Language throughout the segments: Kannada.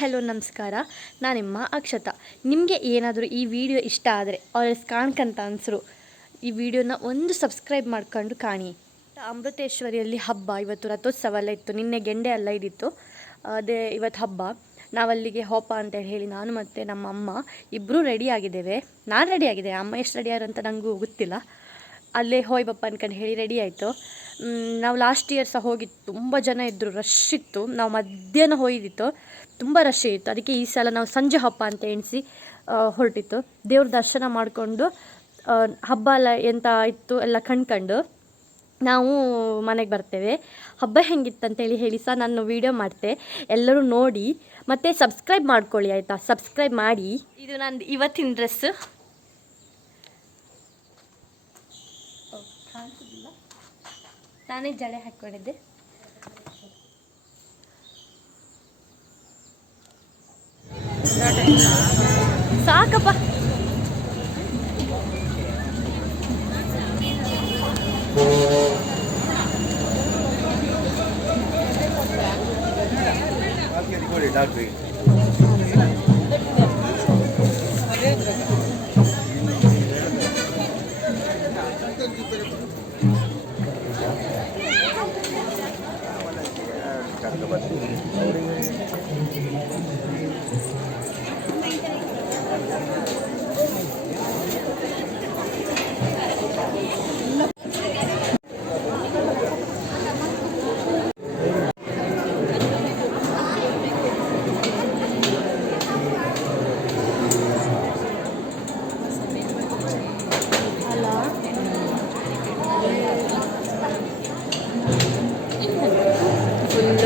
ಹಲೋ ನಮಸ್ಕಾರ. ನಾನಿಮ್ಮ ಅಕ್ಷತಾ. ನಿಮಗೆ ಏನಾದರೂ ಈ ವಿಡಿಯೋ ಇಷ್ಟ ಆದರೆ ಅವ್ರಿಗೆ ಕಾಣ್ಕಂತ ಅನ್ಸರು ಈ ವಿಡಿಯೋನ ಒಂದು ಸಬ್ಸ್ಕ್ರೈಬ್ ಮಾಡ್ಕೊಂಡು ಕಾಣಿ. ಅಮೃತೇಶ್ವರಿಯಲ್ಲಿ ಹಬ್ಬ, ಇವತ್ತು ರಥೋತ್ಸವ ಎಲ್ಲ ಇತ್ತು. ನಿನ್ನೆ ಗೆಂಡೆ ಎಲ್ಲ ಇದ್ದಿತ್ತು. ಅದೇ ಇವತ್ತು ಹಬ್ಬ. ನಾವಲ್ಲಿಗೆ ಹೋಪ ಅಂತೇಳಿ ಹೇಳಿ ನಾನು ಮತ್ತು ನಮ್ಮ ಅಮ್ಮ ಇಬ್ಬರೂ ರೆಡಿ ಆಗಿದ್ದೇವೆ. ನಾನು ರೆಡಿ ಆಗಿದ್ದೆ, ಅಮ್ಮ ಎಷ್ಟು ರೆಡಿ ಅಂತ ನನಗೂ ಗೊತ್ತಿಲ್ಲ. ಅಲ್ಲೇ ಹೋಯ್ ಬಪ್ಪ ಅನ್ಕೊಂಡು ಹೇಳಿ ರೆಡಿ ಆಯಿತು. ನಾವು ಲಾಸ್ಟ್ ಇಯರ್ ಸಹ ಹೋಗಿತ್ತು, ತುಂಬ ಜನ ಇದ್ದರು, ರಶ್ ಇತ್ತು. ನಾವು ಮಧ್ಯಾಹ್ನ ಹೋಗಿದ್ದಿತ್ತು, ತುಂಬ ರಶ್ ಇತ್ತು. ಅದಕ್ಕೆ ಈ ಸಲ ನಾವು ಸಂಜೆ ಹಬ್ಬ ಅಂತ ಎಣಿಸಿ ಹೊರಟಿತ್ತು. ದೇವ್ರ ದರ್ಶನ ಮಾಡಿಕೊಂಡು ಹಬ್ಬ ಎಲ್ಲ ಎಂತ ಇತ್ತು ಎಲ್ಲ ಕಂಡ್ಕೊಂಡು ನಾವು ಮನೆಗೆ ಬರ್ತೇವೆ. ಹಬ್ಬ ಹೆಂಗಿತ್ತಂತೇಳಿ ಹೇಳಿ ಸಹ ನಾನು ವೀಡಿಯೋ ಮಾಡ್ತೆ, ಎಲ್ಲರೂ ನೋಡಿ ಮತ್ತು ಸಬ್ಸ್ಕ್ರೈಬ್ ಮಾಡ್ಕೊಳ್ಳಿ ಆಯಿತಾ. ಸಬ್ಸ್ಕ್ರೈಬ್ ಮಾಡಿ. ಇದು ನಂದು ಇವತ್ತಿನ ಡ್ರೆಸ್. ನಾನೇ ಜಡೆ ಹಾಕ್ಕೊಂಡಿದ್ದೆ. ಸಾಕಪ್ಪ.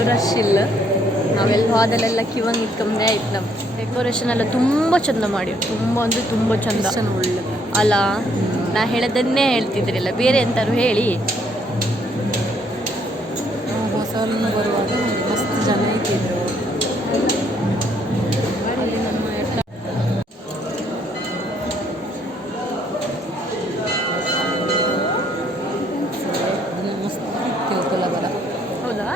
ರಶ್ ಇಲ್ಲ. ನಾವೆಲ್ಲ ಹೋದಲ್ಲೆಲ್ಲ ಕಿವಂಗೆ ಇಟ್ಕೊಂಡೇ ಆಯ್ತು. ನಮ್ಮ ಡೆಕೋರೇಷನ್ ಎಲ್ಲ ತುಂಬ ಚಂದ ಮಾಡಿ, ತುಂಬ ಅಂದರೆ ತುಂಬ ಚಂದ ಒಳ್ಳೆ ಅಲ್ಲ. ನಾ ಹೇಳೋದನ್ನೇ ಹೇಳ್ತಿದ್ರಿಲ್ಲ, ಬೇರೆ ಎಂತಾರು ಹೇಳಿ. ಹೊಸ ಬರುವಾಗ ಮಸ್ತ್ ಜನ ಇಟ್ಟಿದ್ರು. ಅಲ್ಲಿ ನಮ್ಮ ಮಸ್ತ್ ತಿಳ್ಕೊಲ್ಲ ಬರ. ಹೌದಾ?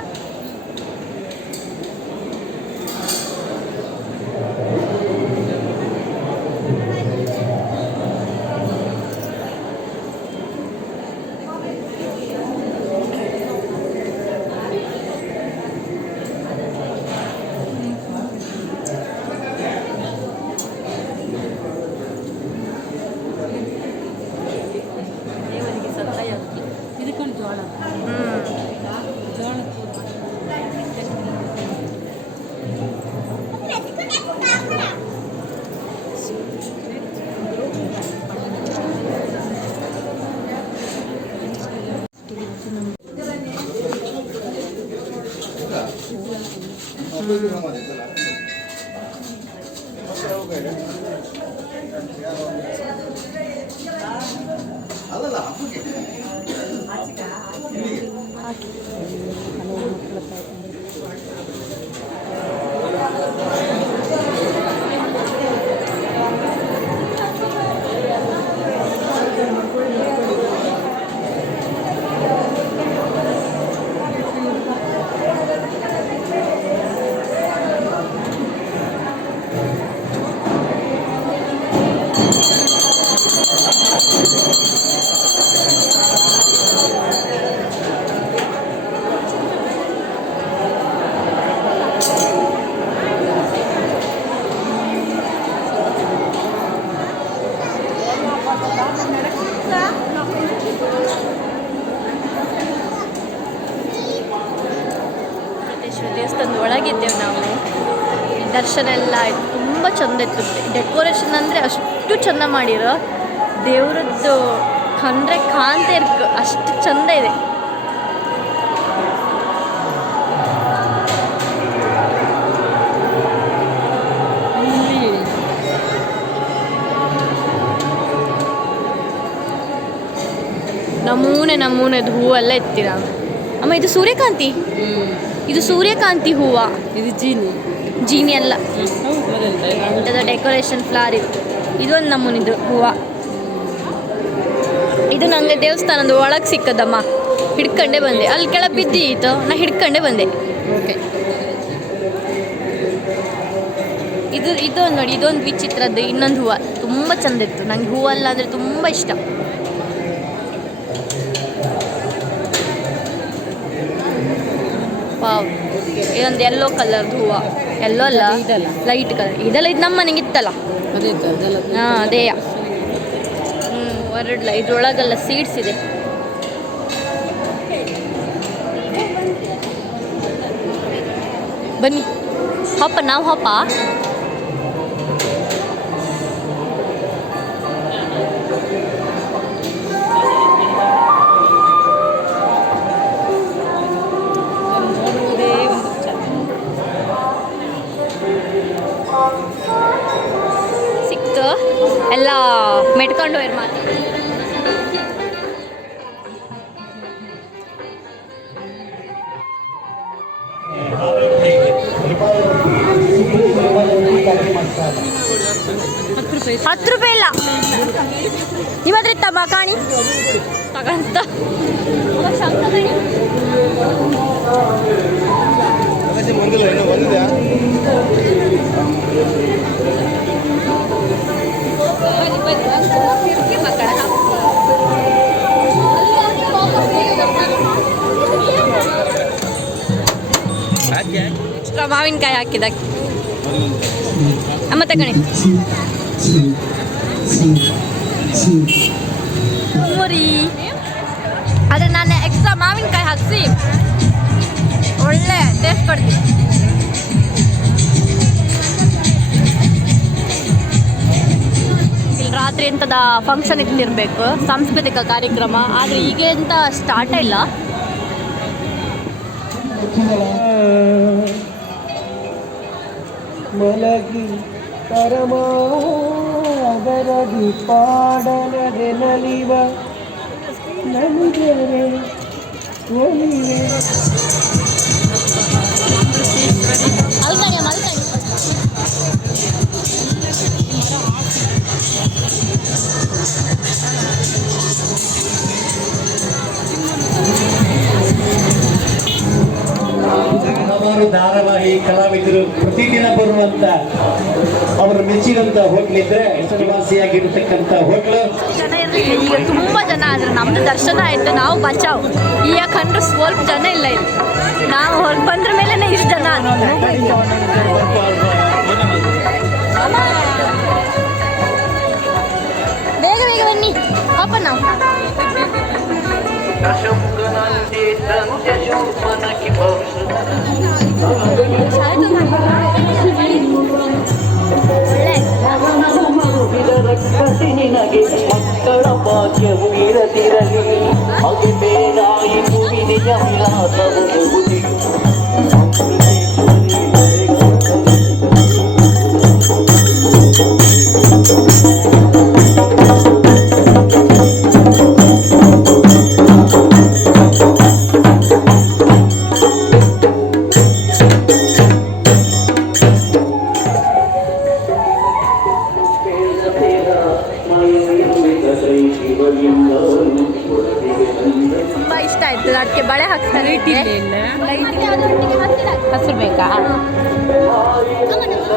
ದೇವಸ್ಥಾನದ ಒಳಗಿದ್ದೇವೆ ನಾವು. ದರ್ಶನ ಎಲ್ಲ ಆಯಿತು, ತುಂಬ ಚಂದ ಇತ್ತು. ಡೆಕೋರೇಷನ್ ಅಂದರೆ ಅಷ್ಟು ಚಂದ ಮಾಡಿರೋ, ದೇವ್ರದ್ದು ಕಂಡ್ರೆ ಕಾಣ್ತಾ ಇರ್ಕ ಅಷ್ಟು ಚಂದ ಇದೆ. ನಮೂನೆದು ಹೂವೆಲ್ಲ ಎತ್ತೀರ ಅಮ್ಮ. ಇದು ಸೂರ್ಯಕಾಂತಿ, ಇದು ಸೂರ್ಯಕಾಂತಿ ಹೂವು. ಇದು ಜೀನಿ ಅಲ್ಲ, ಇದು ಡೆಕೋರೇಷನ್ ಫ್ಲವರ್. ಇದೊಂದು ನಮೂನಿದು ಹೂವು. ಇದು ನನಗೆ ದೇವಸ್ಥಾನದ ಒಳಗೆ ಸಿಕ್ಕದಮ್ಮ, ಹಿಡ್ಕೊಂಡೇ ಬಂದೆ. ಅಲ್ಲಿ ಕೆಳಗೆ ಬಿದ್ದಿತ್ತು, ನಾ ಹಿಡ್ಕೊಂಡೇ ಬಂದೆ. ಓಕೆ. ಇದೊಂದು ನೋಡಿ, ಇದೊಂದು ವಿಚಿತ್ರದ್ದು ಇನ್ನೊಂದು ಹೂವು ತುಂಬ ಚಂದ ಇತ್ತು. ನನಗೆ ಹೂವಲ್ಲ ಅಂದರೆ ತುಂಬ ಇಷ್ಟ. ವಾವ್, ಇದೊಂದು ಯೆಲ್ಲೋ ಕಲರ್ದು ಹೂವು. ಎಲ್ಲೋ ಅಲ್ಲ, ಲೈಟ್ ಕಲರ್. ಇದೆಲ್ಲ ಇದು ನಮ್ಮ ಮನೆಗೆ ಇತ್ತಲ್ಲ. ಹಾಂ, ಅದೇ. ಹೊರಡ್ಲ, ಇದ್ರೊಳಗೆಲ್ಲ ಸೀಡ್ಸ್ ಇದೆ. ಬನ್ನಿ ಹಪ್ಪ, ನಾವು ಹಪ್ಪ. ಸಿಕ್ತು ಎಲ್ಲ ಮೆಟ್ಕೊಂಡು ಹೋಯ್ರು ಮಾತು. ₹10 ಇಲ್ಲ. ನಿಮ್ಮ ಹತ್ರ ಇತ್ತಮ್ಮ ಕಾಣಿ ತಗೊಂತ ಎಕ್ಸ್ಟ್ರಾ ಮಾವಿನಕಾಯಿ ಹಾಕಿದಕ್ಕೆ ಅಮ್ಮ ತಗಣಿ. ಆದರೆ ನಾನು ಎಕ್ಸ್ಟ್ರಾ ಮಾವಿನಕಾಯಿ ಹಾಕಿಸಿ ಒಳ್ಳೆ ಟೇಸ್ಟ್ ಕೊಡ್ತೀನಿ. ಇಲ್ಲಿ ರಾತ್ರಿ ಎಂಥದ ಫಂಕ್ಷನ್ ಇತ್ತಿರಬೇಕು, ಸಾಂಸ್ಕೃತಿಕ ಕಾರ್ಯಕ್ರಮ. ಆದರೆ ಈಗ ಎಂತ ಸ್ಟಾರ್ಟ್ ಇಲ್ಲ. ಮಲಗಿ ಪರಮಾದರದಿ ಪಾಡಲದೆ ನಲಿವ ನಲಿದರೆ ಒಲಿವೆ. ಧಾರಾವಾಹಿ ಕಲಾವಿದರು ಪ್ರತಿದಿನ ಬರುವಂತ ಅವರು ಮೆಚ್ಚಿದಂತ ಹೋಟ್ಲ್ ಇದ್ರೆ ನಿವಾಸಿಯಾಗಿರ್ತಕ್ಕಂಥ ಹೋಟ್ಲು. ಜನ ಇರಲಿಲ್ಲ, ಈಗ ತುಂಬ ಜನ ಆದ್ರೆ ನಮ್ದು ದರ್ಶನ ಆಯ್ತು, ನಾವು ಬಚಾವ್. ಈಗ ಕಂಡ್ರೆ ಸ್ವಲ್ಪ ಜನ ಇಲ್ಲ ಇಲ್ಲಿ. ನಾವು ಹೊರಗೆ ಬಂದ್ರ ಮೇಲೆ ಇಷ್ಟು ಜನ ಬೇಗ ಬೇಗ ಬನ್ನಿ ಪಾಪ. ನಾವು ನಿನಗೆ ಮಕ್ಕಳ ಭಾಗ್ಯವು ಇರದಿರಲಿ, ಹಾಗೆ ಬೇರಾಯಿ ಕುಡಿದೆಯ ವಿಲಾಸವು ಮುಗುದಿಯು. ತುಂಬ ಇಷ್ಟ ಆಯ್ತು. ಅದಕ್ಕೆ ಬಳೆ ಹಾಕ್ತಾರೆ. ಹಸಿರು ಬೇಕಾ?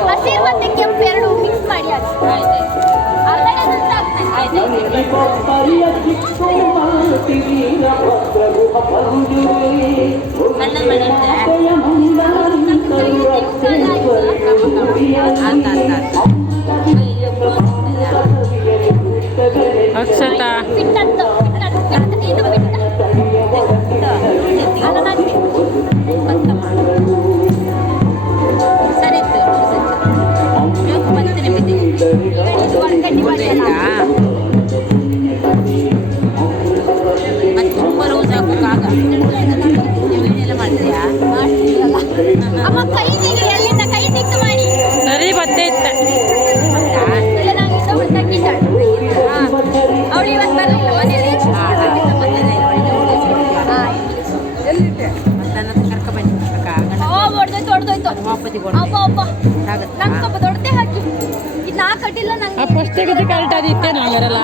ಹಸಿರು ಮತ್ತೆ ಕೆಂಪು ಎರಡು ಮಿಕ್ಸ್ ಮಾಡಿ ಹಾಕಿ. ಅಕ್ಷತಾ ತುಂಬ ರೋಸ್ ಹಾಕೋಕ್ಕಾಗ ಮಾಡ್ತೀಯಾ? ಅಮ್ಮ ಕೈ ತೆಗಿ, ಎಲ್ಲಿಂದ ಕೈ ತೆಗೆದು ಮಾಡಿ. ಸರಿ ಬತ್ತೆ ಇತ್ತ ಅವಳು ಇವತ್ತು ಬರಲಿಲ್ಲ ಮನೇಲಿ. ನಂಗೆ ಸ್ವಲ್ಪ ದೊಡ್ಡದೇ ಹಾಕಿ. ಇದು ನಾ ಕಟ್ಟಿಲ್ಲ ನಂಗೆ. ಫಸ್ಟ್ ತೆಗೆದು ಕರೆಕ್ಟ್ ಆದಿತ್ತೆ ನಾಗರಲ್ಲ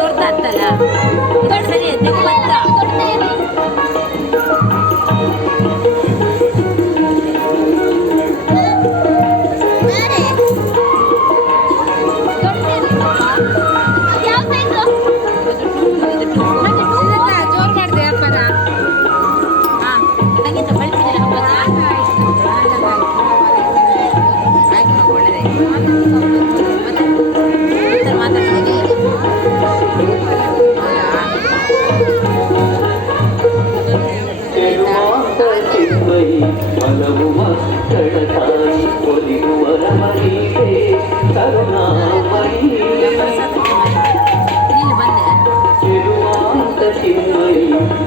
ದೊಡ್ಡದಾಗ್ತಲ್ಲ. ನೀನು ಬಂದೆ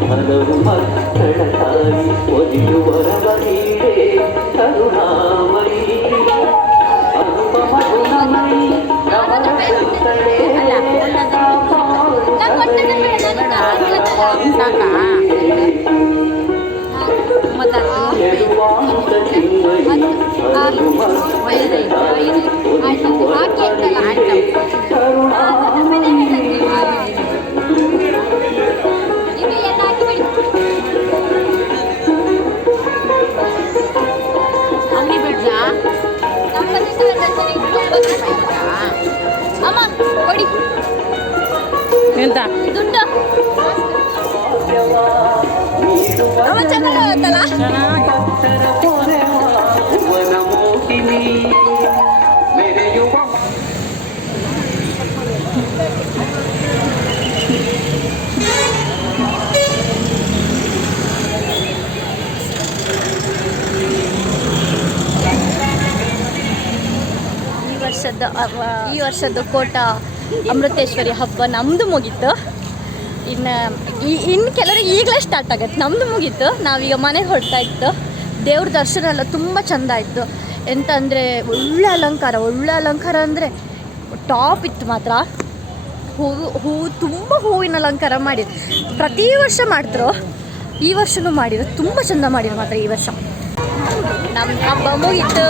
ಹಲವು ಮಕ್ಕಳ ತಾಯಿ ಒಲಿಯುವರ ಮಹಿಳೆ ಕರುಣಾಮಯಿ ಅನುಪಮ ಗುಣಮಯಿ ಸಾಕಾ ಅಲ್ಲಿ ಬಿಡ್ಲಾ ಅಮ್ಮ ಕೊಡಿ ಎಂತ ದುಡ್ಡು ಅಮ್ಮ ಚೆನ್ನಾಗತ್ತಲ್ಲ ಈ ವರ್ಷದ ಕೋಟ ಅಮೃತೇಶ್ವರಿ ಹಬ್ಬ ನಮ್ಮದು ಮುಗೀತು. ಇನ್ನು ಕೆಲವರಿಗೆ ಈಗಲೇ ಸ್ಟಾರ್ಟ್ ಆಗತ್ತೆ. ನಮ್ಮದು ಮುಗೀತು, ನಾವೀಗ ಮನೆಗೆ ಹೊರಡ್ತಾ ಇತ್ತು. ದೇವ್ರ ದರ್ಶನ ಎಲ್ಲ ತುಂಬ ಚೆಂದ ಆಯಿತು. ಎಂತ ಅಂದರೆ ಒಳ್ಳೆ ಅಲಂಕಾರ ಅಂದರೆ ಟಾಪ್ ಇತ್ತು ಮಾತ್ರ. ಹೂವು ತುಂಬ ಹೂವಿನ ಅಲಂಕಾರ ಮಾಡಿದ್ರು. ಪ್ರತಿ ವರ್ಷ ಮಾಡ್ತರು, ಈ ವರ್ಷವೂ ಮಾಡಿದ್ರು. ತುಂಬ ಚೆಂದ ಮಾಡಿದ್ರು ಮಾತ್ರ ಈ ವರ್ಷ. ನಮ್ಮ ಹಬ್ಬ ಮುಗೀತು.